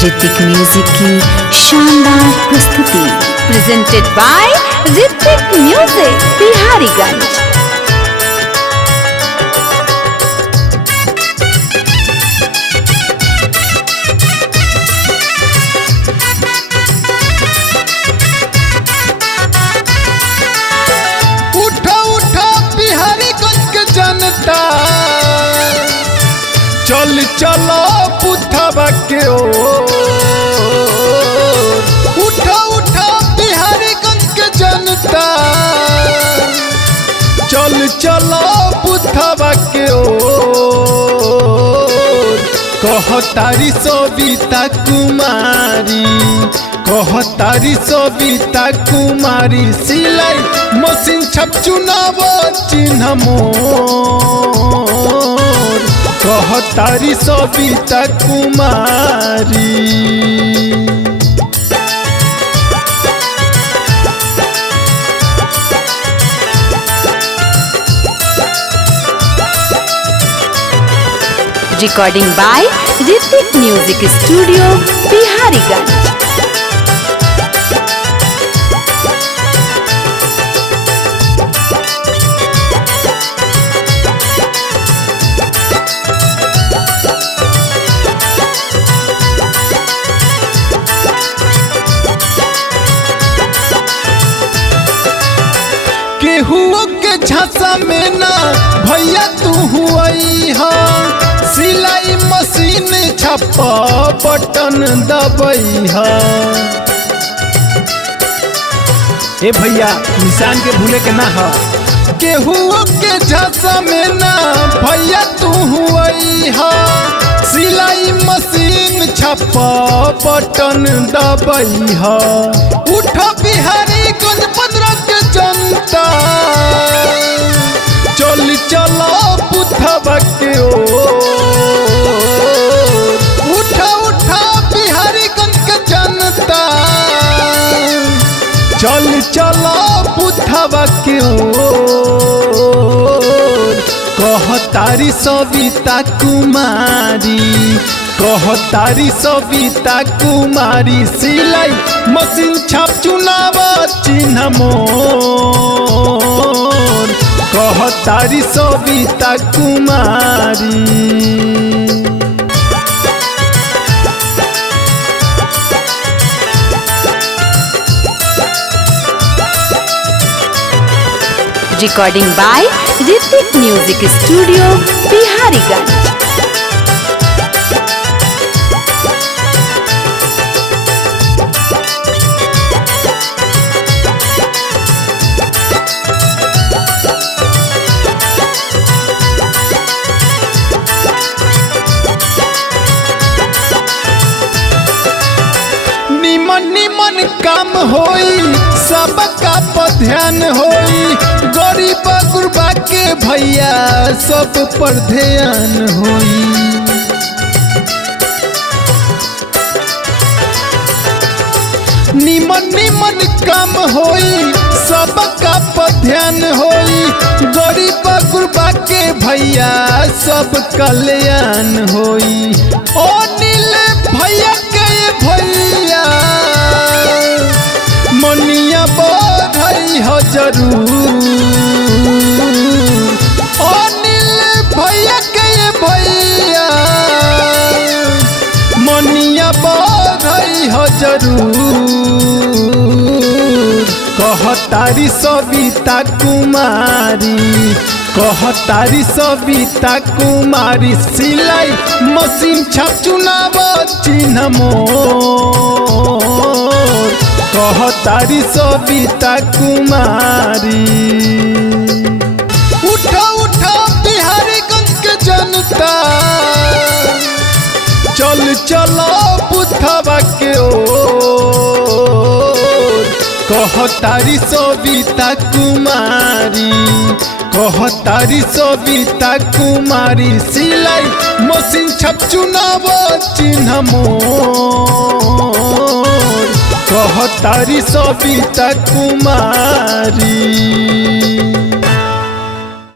Hrithik music की शानदार प्रस्तुति presented by Hrithik music Biharigunj. चल चलो पुथवा के ओर, उठा उठा बिहारीगंज के जनता। चल चलो पुथवा के ओर, कहतारी सविता कुमारी, कहतारी सविता कुमारी। सिलाई मशीन छप चुनाव चिन्ह मोर, कहतारी Savita Kumari. Recording by Hrithik music studio Bihariganj. केहुओ के झांसा में ना भैया तू हुई हा, सिलाई मशीन छापा बटन दबई हा। ए भैया निशान के भूले के ना हा। केहुओ के झांसा में ना भैया तू हुई हा, सिलाई मशीन छापा बटन दबई हा। उठा बिहारीगंज 15 के जनता, चल चलो पुथवा के ओर, उठा उठा बिहारीगंज के जनता। चल चलो पुथवा के ओर, कहतारी सविता कुमारी, कहतारी सविता कुमारी। सिलाई मशीन छाप चुनाव चिन्ह मोर, कहतारी Savita Kumari. Recording by Hrithik music studio Bihariganj. निमन निमन काम होई, सबका पर ध्यान होई, गरीब गुरबा के भैया सब पर ध्यान होई। निमन निमन काम होई, सबका पर ध्यान होई, गरीब गुरबा के भैया सब कल्याण होई। ओ नील भैया के भैया मनिया बधाई हो जरूर। ओ नील भैया के भैया मनिया बधाई हो जरूर। कहतारी सविता कुमारी, कहतारी सविता कुमारी। सिलाई मशीन छाप चुनाव चिन्ह मोर, कहतारी सविता कुमारी। उठा उठा बिहारीगंज के जनता, चल चलो पुथवा के ओर, कहतारी सविता कुमारी, कहतारी सविता कुमारी। सिलाई मशीन छप चुनाव चिन्ह मोर, कहतारी सविता कुमारी।